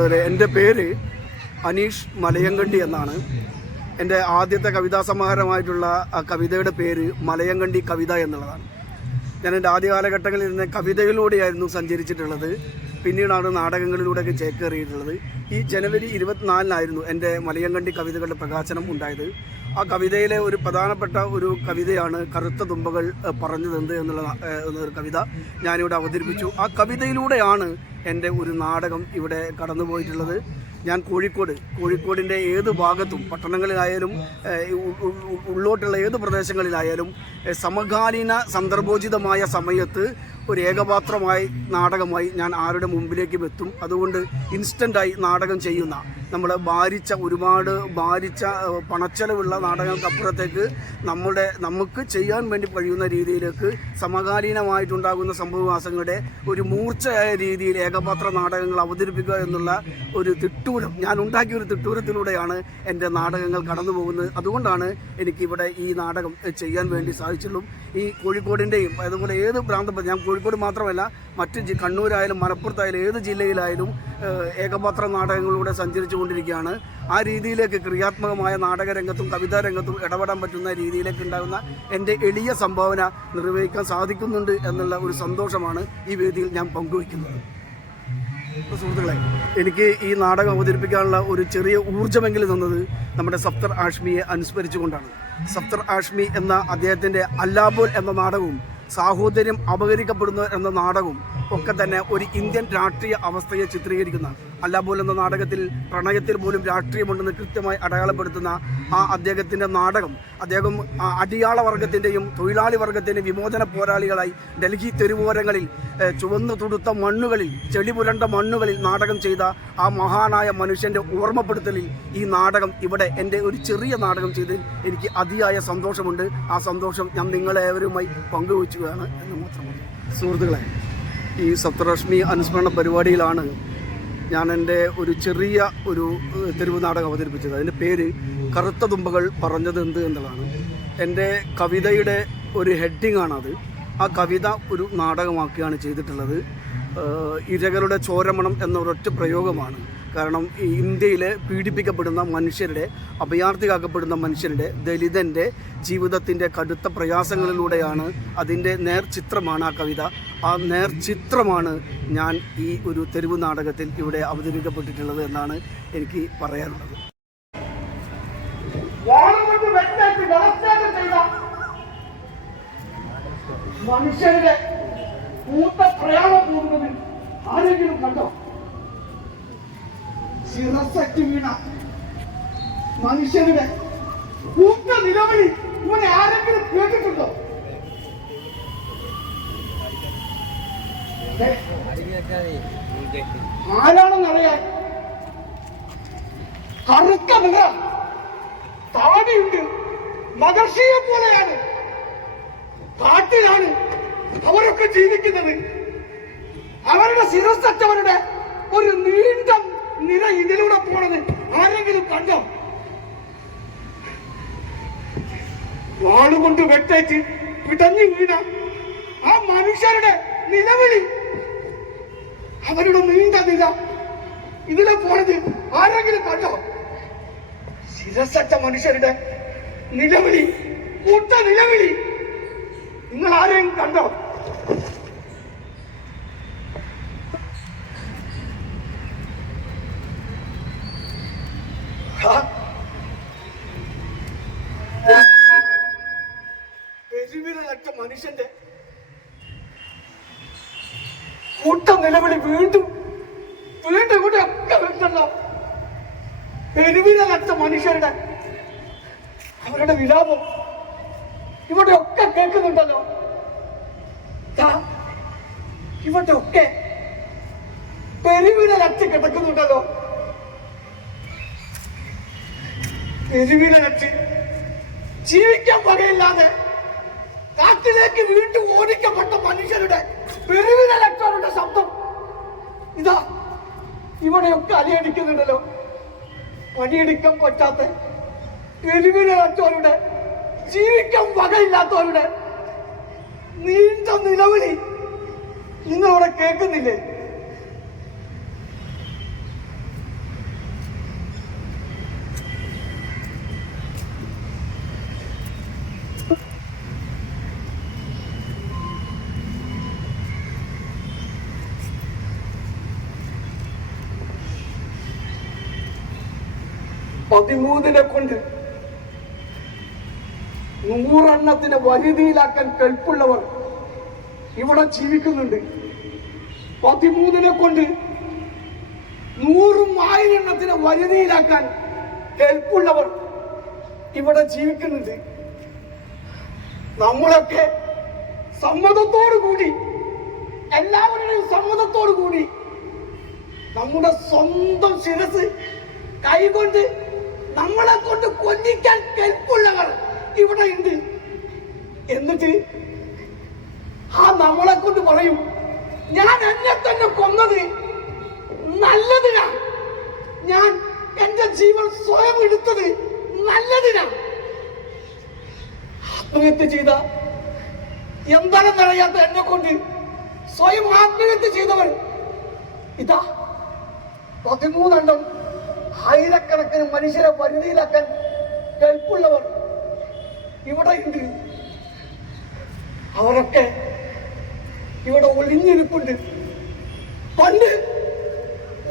എന്റെ പേര് അനീഷ് മലയങ്കണ്ടി എന്നാണ്. എന്റെ ആദ്യത്തെ കവിതാ സമാഹാരമായിട്ടുള്ള ആ കവിതയുടെ പേര് മലയങ്കണ്ടി കവിത എന്നുള്ളതാണ്. ഞാൻ എന്റെ ആദ്യ കാലഘട്ടങ്ങളിൽ നിന്ന് കവിതയിലൂടെയായിരുന്നു സഞ്ചരിച്ചിട്ടുള്ളത്. പിന്നീടാണ് നാടകങ്ങളിലൂടെയൊക്കെ ചേക്കേറിയിട്ടുള്ളത്. ഈ ജനുവരി ഇരുപത്തിനാലിനായിരുന്നു എന്റെ മലയങ്കണ്ടി കവിതകളുടെ പ്രകാശനം ഉണ്ടായത്. ആ കവിതയിലെ ഒരു പ്രധാനപ്പെട്ട ഒരു കവിതയാണ് കറുത്ത തുമ്പകൾ പറഞ്ഞതെന്ത് എന്നുള്ള എന്നൊരു കവിത ഞാനിവിടെ അവതരിപ്പിച്ചു. ആ കവിതയിലൂടെയാണ് എന്റെ ഒരു നാടകം ഇവിടെ കടന്നുപോയിട്ടുള്ളത്. ഞാൻ കോഴിക്കോട് കോഴിക്കോടിന്റെ ഏത് ഭാഗത്തും പട്ടണങ്ങളിലായാലും ഉള്ളോട്ടുള്ള ഏത് പ്രദേശങ്ങളിലായാലും സമകാലീന സന്ദർഭോചിതമായ സമയത്ത് ഒരു ഏകപാത്രമായി നാടകമായി ഞാൻ ആരുടെ മുമ്പിലേക്കും എത്തും. അതുകൊണ്ട് ഇൻസ്റ്റന്റായി നാടകം ചെയ്യുന്ന നമ്മൾ ഭാരിച്ച ഒരുപാട് ഭാരിച്ച പണച്ചെലവുള്ള നാടകങ്ങൾക്കപ്പുറത്തേക്ക് നമ്മുടെ നമുക്ക് ചെയ്യാൻ വേണ്ടി കഴിയുന്ന രീതിയിലേക്ക് സമകാലീനമായിട്ടുണ്ടാകുന്ന സംഭവവാസങ്ങളുടെ ഒരു മൂർച്ചയായ രീതിയിൽ ഏകപാത്ര നാടകങ്ങൾ അവതരിപ്പിക്കുക എന്നുള്ള ഒരു തിട്ടൂരം ഞാൻ ഉണ്ടാക്കിയ ഒരു തിട്ടൂരത്തിലൂടെയാണ് എന്റെ നാടകങ്ങൾ കടന്നു പോകുന്നത് അതുകൊണ്ടാണ് എനിക്കിവിടെ ഈ നാടകം ചെയ്യാൻ വേണ്ടി സാധിച്ചുള്ളൂ. ഈ കോഴിക്കോടിന്റെയും അതുപോലെ ഏത് പ്രാന്തം ഞാൻ കോഴിക്കോട് മാത്രമല്ല മറ്റ് കണ്ണൂരായാലും മലപ്പുറത്തായാലും ഏത് ജില്ലയിലായാലും ഏകപാത്ര നാടകങ്ങളിലൂടെ സഞ്ചരിച്ചു കൊണ്ടിരിക്കുകയാണ് ആ രീതിയിലേക്ക് ക്രിയാത്മകമായ നാടകരംഗത്തും കവിതാ രംഗത്തും ഇടപെടാൻ പറ്റുന്ന രീതിയിലേക്ക് ഉണ്ടാകുന്ന എന്റെ എളിയ സംഭാവന നിർവഹിക്കാൻ സാധിക്കുന്നുണ്ട് എന്നുള്ള ഒരു സന്തോഷമാണ് ഈ വേദിയിൽ ഞാൻ പങ്കുവയ്ക്കുന്നത്. സുഹൃത്തുക്കളെ എനിക്ക് ഈ നാടകം അവതരിപ്പിക്കാനുള്ള ഒരു ചെറിയ ഊർജമെങ്കിലും തന്നത് നമ്മുടെ സഫ്തർ ആഷ്മിയെ അനുസ്മരിച്ചുകൊണ്ടാണ്. സഫ്തർ ആഷ്മി എന്ന അദ്ദേഹത്തിന്റെ അല്ലാബോൽ എന്ന നാടകവും സാഹോദര്യം അപഹരിക്കപ്പെടുന്നു എന്ന നാടകവും ഒക്കെ തന്നെ ഒരു ഇന്ത്യൻ രാഷ്ട്രീയ അവസ്ഥയെ ചിത്രീകരിക്കുന്ന അല്ലാബോൽ എന്ന നാടകത്തിൽ പ്രണയത്തിൽ പോലും രാഷ്ട്രീയമുണ്ടെന്ന് കൃത്യമായി അടയാളപ്പെടുത്തുന്ന ആ അദ്ദേഹത്തിന്റെ നാടകം. അദ്ദേഹം അടിയാള വർഗത്തിന്റെയും തൊഴിലാളി വർഗത്തിന്റെയും വിമോചന പോരാളികളായി ഡൽഹി തെരുവോരങ്ങളിൽ ചുവന്നു തുടുത്ത മണ്ണുകളിൽ ചെളി പുരണ്ട മണ്ണുകളിൽ നാടകം ചെയ്ത ആ മഹാനായ മനുഷ്യന്റെ ഓർമ്മപ്പെടുത്തലിൽ ഈ നാടകം ഇവിടെ എന്റെ ഒരു ചെറിയ നാടകം ചെയ്ത് എനിക്ക് അതിയായ സന്തോഷമുണ്ട്. ആ സന്തോഷം ഞാൻ നിങ്ങളേവരുമായി പങ്കുവെച്ചുകയാണ് എന്ന് മാത്രമാണ് സുഹൃത്തുക്കളെ ഈ സപ്തരശ്മി അനുസ്മരണ പരിപാടിയിലാണ് ഞാൻ എന്റെ ഒരു ചെറിയ ഒരു തെരുവ് നാടകം അവതരിപ്പിച്ചത്. അതിന്റെ പേര് കറുത്ത തുമ്പകൾ പറഞ്ഞത് എന്ത് എന്നുള്ളതാണ്. എന്റെ കവിതയുടെ ഒരു ഹെഡിങ് ആണത്. ആ കവിത ഒരു നാടകമാക്കിയാണ് ചെയ്തിട്ടുള്ളത്. ഇരകളുടെ ചോരമണം എന്ന ഒരൊറ്റ പ്രയോഗമാണ്. കാരണം ഇന്ത്യയിൽ പീഡിപ്പിക്കപ്പെടുന്ന മനുഷ്യരുടെ അഭയാർത്ഥിയാക്കപ്പെടുന്ന മനുഷ്യരുടെ ദലിതന്റെ ജീവിതത്തിന്റെ കടുത്ത പ്രയാസങ്ങളിലൂടെയാണ് അതിന്റെ നേർചിത്രമാണ് ആ കവിത. ആ നേർചിത്രമാണ് ഞാൻ ഈ ഒരു തെരുവ് നാടകത്തിൽ ഇവിടെ അവതരിപ്പിക്കപ്പെട്ടിട്ടുള്ളത് എന്നാണ് എനിക്ക് പറയാനുള്ളത്. മനുഷ്യരുടെ കൂട്ട പ്രയാണം പോകുന്നത് ആരെങ്കിലും കണ്ടോ? ശിറസറ്റ് വീണ മനുഷ്യരുടെ കൂട്ട നിലവിളി ഇവനെ ആരെങ്കിലും കേട്ടിട്ടുണ്ടോ? ആരാണെന്നറിയാൻ കറുത്ത നിറം താടിയുണ്ട്. മഹർഷിയെ പോലെയാണ്. കാട്ടിലാണ് അവരൊക്കെ ജീവിക്കുന്നത്. അവരുടെ ശിരസ്സറ്റവരുടെ ഒരു നീണ്ട നിര ഇതിലൂടെ പോണത് ആരെങ്കിലും കണ്ടോ? വാളുകൊണ്ട് വെട്ടേച്ച് പിടഞ്ഞു വീണ ആ മനുഷ്യരുടെ നിലവിളി. അവരുടെ നീണ്ട നില. ഇതിലെ പോണത് ആരെങ്കിലും കണ്ടോ? ശിരസറ്റ മനുഷ്യരുടെ നിലവിളി കൂട്ട നിലവിളി. നിങ്ങൾ ആരെയും കണ്ടോ? മനുഷ്യന്റെ കൂട്ട നിലവിളി വീണ്ടും വീണ്ടും ഇവിടെ ഒക്കെ വെക്കണ്ട എരുവിനകത്ത മനുഷ്യരുടെ അവരുടെ വിലാപം ഇവിടെ ഒക്കെ കേൾക്കുന്നുണ്ടല്ലോ. ഇവിടെ ഒക്കെ പെരുവിരലറ്റ് കിടക്കുന്നുണ്ടല്ലോ. പെരുവിരലറ്റ് ജീവിക്കാൻ വകയില്ലാതെ കാട്ടിലേക്ക് വീട്ടു ഓടിക്കപ്പെട്ട മനുഷ്യരുടെ പെരുവിരലറ്റവരുടെ ശബ്ദം. ഇതാ ഇവിടെയൊക്കെ അലയടിക്കുന്നുണ്ടല്ലോ പണിയെടുക്കാൻ പറ്റാത്ത പെരുവിരലറ്റവരുടെ ജീവിക്കാൻ വകയില്ലാത്തവരുടെ നീണ്ട നിലവിളി. നിങ്ങളിവിടെ കേൾക്കുന്നില്ലേ? പതിമൂന്നിനെ കൊണ്ട് നൂറെണ്ണത്തിന് വരുതിയിലാക്കാൻ കെൽപ്പുള്ളവർ ഇവിടെ ജീവിക്കുന്നുണ്ട്. പതിമൂന്നിനെ കൊണ്ട് നൂറും ആയിരം എണ്ണത്തിന് വരുതിയിലാക്കാൻ കെൽപ്പുള്ളവർ ഇവിടെ ജീവിക്കുന്നുണ്ട്. നമ്മളൊക്കെ സമ്മതത്തോടു കൂടി എല്ലാവരുടെയും സമ്മതത്തോടു കൂടി നമ്മുടെ സ്വന്തം ശിരസ് കൈകൊണ്ട് നമ്മളെ കൊണ്ട് കൊല്ലിക്കാൻ കെൽപ്പുള്ളവർ ഇവിടെ ഉണ്ട്. എന്നിട്ട് ആ നമ്മളെ കൊണ്ട് പറയും ഞാൻ എന്നെ തന്നെ കൊന്നത് നല്ലതിനാ. ഞാൻ എന്റെ ജീവൻ സ്വയം എടുത്തത് നല്ലതിനാ. ആത്മഹത്യ ചെയ്ത എന്താണെന്നറിയാത്ത എന്നെ കൊണ്ട് സ്വയം ആത്മഹത്യ ചെയ്തവൻ ഇതാ. പതിമൂന്നെണ്ണം ആയിരക്കണക്കിന് മനുഷ്യരെ പരിധിയിലാക്കാൻ കൽപ്പുള്ളവർ ഇവിടെ ഉണ്ട്. അവരൊക്കെ ഇവിടെ ഒളിഞ്ഞിരിപ്പുണ്ട്. പണ്ട്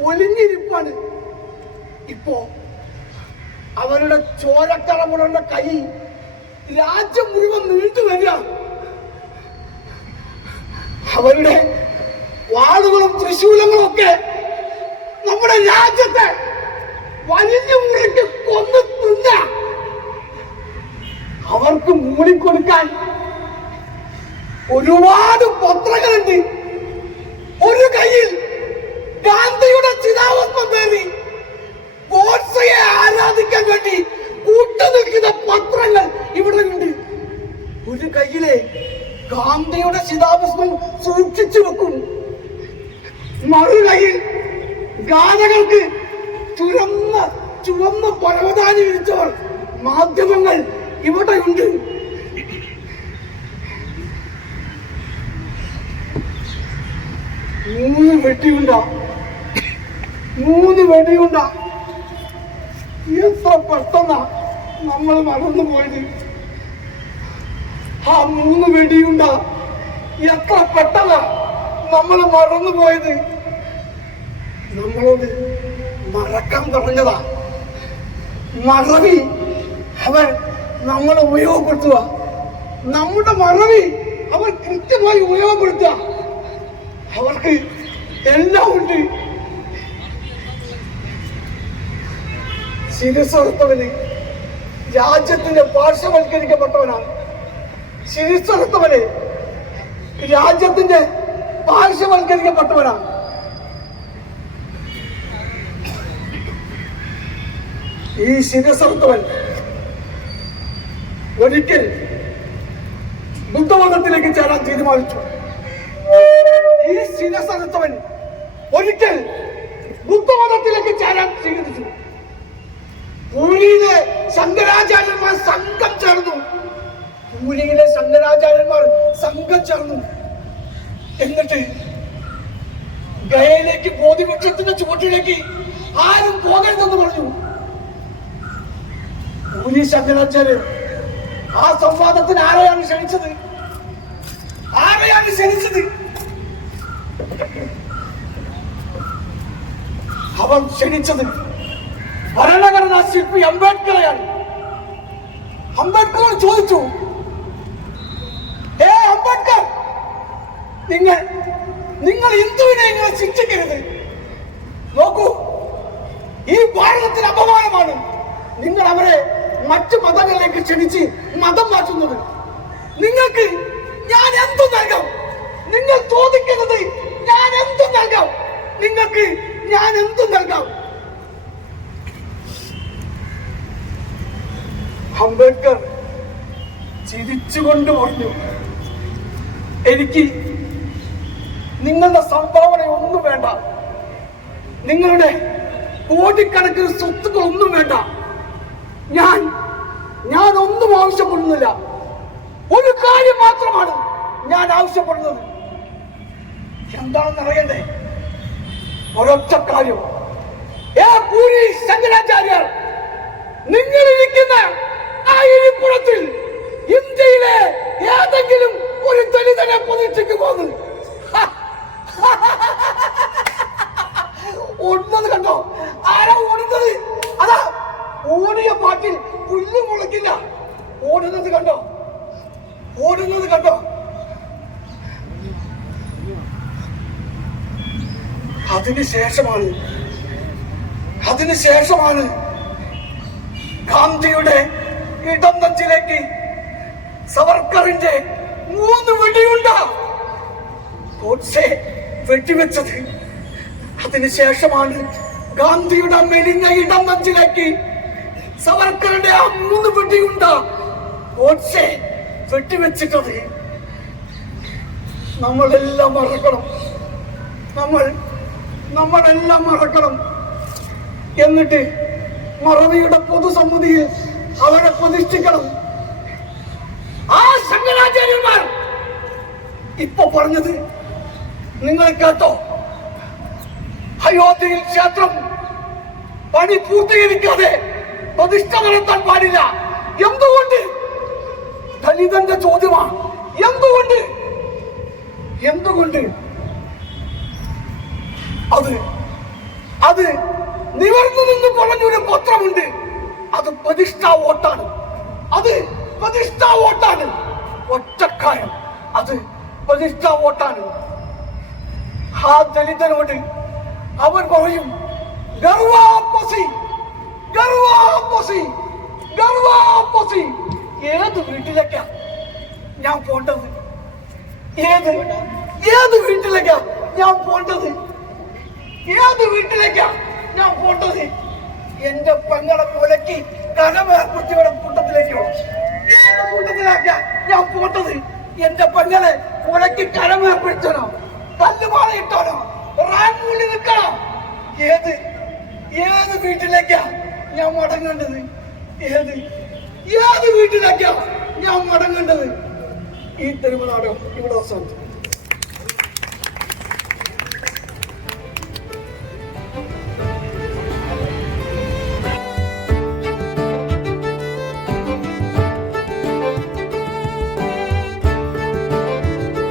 ഒളിഞ്ഞിരിപ്പാണ്. ഇപ്പോ അവരുടെ ചോരക്കറമുടന്റെ കൈ രാജ്യം മുഴുവൻ നീണ്ടു വരിക. അവരുടെ വാളുകളും ത്രിശൂലങ്ങളും ഒക്കെ നമ്മുടെ രാജ്യത്തെ വലിഞ്ഞു മുറിക്ക് കൊന്നു തിന്ന. അവർക്ക് മൂടിക്കൊടുക്കാൻ ഒരുപാട് പത്രങ്ങളുണ്ട്. ഒരു കയ്യിൽ ഗാന്ധിയുടെ ചിതാവസ്ഥം പേറി ഗോഡ്സയെ ആരാധിക്കാൻ വേണ്ടി കൂട്ടുനിൽക്കുന്ന പത്രങ്ങൾ ഇവിടെ ഉണ്ട്. ഒരു കയ്യിലെ ഗാന്ധിയുടെ ചിതാഭസ്മം സൂക്ഷിച്ചു വെക്കും. മറു കയ്യിൽ ഗാഥകൾക്ക് ചുരന്ന ചുവന്ന പരവതാനി വിരിച്ചവർ മാധ്യമങ്ങൾ ഇവിടെ ഉണ്ട് മൂന്ന് വെട്ടിയുണ്ട. മൂന്ന് വെടിയുണ്ട. എത്ര പെട്ടെന്നാ നമ്മൾ മറന്നു പോയത്. ആ മൂന്ന് വെടിയുണ്ട. എത്ര പെട്ടെന്നാ നമ്മൾ മറന്നു പോയത്. നമ്മളോട് മറക്കാൻ പറഞ്ഞതാ മറവി അവർ നമ്മളെ ഉപയോഗപ്പെടുത്തുക. നമ്മുടെ മറവി അവർ കൃത്യമായി ഉപയോഗപ്പെടുത്തുക. അവർക്ക് എല്ലാം ഉണ്ട്. ശിരസ്വരത്തവന് രാജ്യത്തിന്റെ പാർശ്വവൽക്കരിക്കപ്പെട്ടവനാണ് ശിരസ്വരത്തവന് രാജ്യത്തിന്റെ പാർശ്വവൽക്കരിക്കപ്പെട്ടവനാണ് ഈ ശിരസത്വൻ ഒരിക്കൽ ബുദ്ധമതത്തിലേക്ക് ചേരാൻ തീരുമാനിച്ചു. ഈ ശിരസത്വൻ ഒരിക്കൽ ബുദ്ധമതത്തിലേക്ക് ചേരാൻ സ്വീകരിച്ചു പൂരിയിലെ ശങ്കരാചാര്യന്മാർ സംഘം ചേർന്നു. പൂരിയിലെ ശങ്കരാചാര്യന്മാർ സംഘം ചേർന്നു. എന്നിട്ട് ഗയയിലേക്ക് ബോധിവൃക്ഷത്തിന്റെ ചുവട്ടിലേക്ക് ആരും പോകരുതെന്ന് പറഞ്ഞു. പൂരി ശങ്കരാചാര്യർ ആ സംവാദത്തിന് ആരെയാണ് ക്ഷണിച്ചത്? ആരെയാണ് ക്ഷണിച്ചത്? അവൻ ക്ഷണിച്ചത് ഭരണഘടനാ ശില്പി അംബേദ്കറെയാണ്. അംബേദ്കർ ചോദിച്ചു ഏ അംബേദ്കർ നിങ്ങൾ നിങ്ങൾ ഹിന്ദുവിനെ ഇങ്ങനെ ശിക്ഷിക്കരുത്. നോക്കൂ ഈ ഭാരതത്തിന് അപമാനമാണ്. നിങ്ങൾ അവരെ മതങ്ങളിലേക്ക് ക്ഷണിച്ച് മതം മാറ്റുന്നത്. നിങ്ങൾക്ക് ഞാൻ എന്തു നൽകാം? നിങ്ങൾ ചോദിക്കുന്നത് ഞാൻ എന്തു നൽകാം? നിങ്ങൾക്ക് ഞാൻ എന്തു നൽകാം? അംബേദ്കർ ചിരിച്ചുകൊണ്ട് പറഞ്ഞു എനിക്ക് നിങ്ങളുടെ സംഭാവന ഒന്നും വേണ്ട. നിങ്ങളുടെ കോടിക്കണക്കിന് സ്വത്തുക്കൾ ഒന്നും വേണ്ട. ഞാൻ ഞാൻ ഒന്നും ആവശ്യപ്പെടുന്നില്ല. ഒരു കാര്യം മാത്രമാണ് ഞാൻ ആവശ്യപ്പെടുന്നത്. എന്താണെന്ന് അറിയണ്ടേ? ഒരൊറ്റ കാര്യം. ഏ പൂരി ശങ്കരാചാര്യർ നിങ്ങൾ ഇരിക്കുന്ന ആ ഇരിപ്പിടത്തിൽ ഇന്ത്യയിലെ ഏതെങ്കിലും ഒരു ദളിതനെ പ്രതീക്ഷിക്കുമോന്ന് ഓടുന്നത് കണ്ടോ? ആരാ ഓടുന്നത് അതാ സമ്മതിക്കില്ല ഓടുന്നത് കണ്ടോ? ഓടുന്നത് കണ്ടോ? അതിനുശേഷമാണ് അതിനുശേഷമാണ് ഗാന്ധിയുടെ ഇടം നെഞ്ചിലേക്ക് സവർക്കറിന്റെ മൂന്ന് വെടിയുണ്ട. ഗോഡ്സെ വെട്ടിവെച്ചത്. അതിനുശേഷമാണ് ഗാന്ധിയുടെ മെലിഞ്ഞ ഇടം നെഞ്ചിലേക്ക് സവർക്കറുടെ ആ മൂന്ന് വെടിയുണ്ട ഗോഡ്സെ വെട്ടിവെച്ചിട്ടത് നമ്മളെല്ലാം മറക്കണം. നമ്മൾ നമ്മളെല്ലാം മറക്കണം. എന്നിട്ട് മറവിയുടെ പൊതുസമ്മതിയിൽ അവരെ പ്രതിഷ്ഠിക്കണം. ആ ശങ്കരാചാര്യന്മാർ ഇപ്പൊ പറഞ്ഞത് നിങ്ങൾ കേട്ടോ? അയോധ്യയിൽ ക്ഷേത്രം പണി പൂർത്തീകരിക്കാതെ പ്രതിഷ്ഠ നടത്താൻ പാടില്ല. എന്തുകൊണ്ട്? ദലിതന്റെ ചോദ്യമാണ്. എന്തുകൊണ്ട്? എന്തുകൊണ്ട്? അത് അത് നിവർന്നു നിന്ന് പറഞ്ഞൊരു പത്രമുണ്ട്. അത് പ്രതിഷ്ഠാ വോട്ടാണ്. അത് പ്രതിഷ്ഠാ വോട്ടാണ്. ഒറ്റക്കാരം അത് പ്രതിഷ്ഠാ വോട്ടാണ്. ആ ദലിതനോട് അവർ പറയും ഗർവാപ്പസി ഗർവാപ്പസി ഗർവാപ്പസി ഏത് വീട്ടിലേക്കാ ഞാൻ പോണ്ടത്? ഏത് ഏത് വീട്ടിലേക്കാ ഞാൻ പോണ്ടത്? ഏത് വീട്ടിലേക്കാ ഞാൻ പോണ്ടത്? എന്റെ പെങ്ങളെ മുലക്കി കരമേർപ്പെടുത്തിയുടെ കൂട്ടത്തിലേക്കോ ഏത് കൂട്ടത്തിലേക്കാ ഞാൻ പോണ്ടത്? എന്റെ പെങ്ങളെ മുലക്കി കരമേർപ്പെടുത്തണോ കല്ലുമാല ഇട്ടാണോ? റാങ്കൂലി നിൽക്കണോ? ഏത് ഏത് വീട്ടിലേക്കാ ഞാൻ മടങ്ങേണ്ടത്? ഏത്? ഏത് വീട്ടിലേക്കാ ഞാൻ മടങ്ങേണ്ടത്? ഈ തെരുവുനാടോ ഇവിടെ അവസാനിച്ചു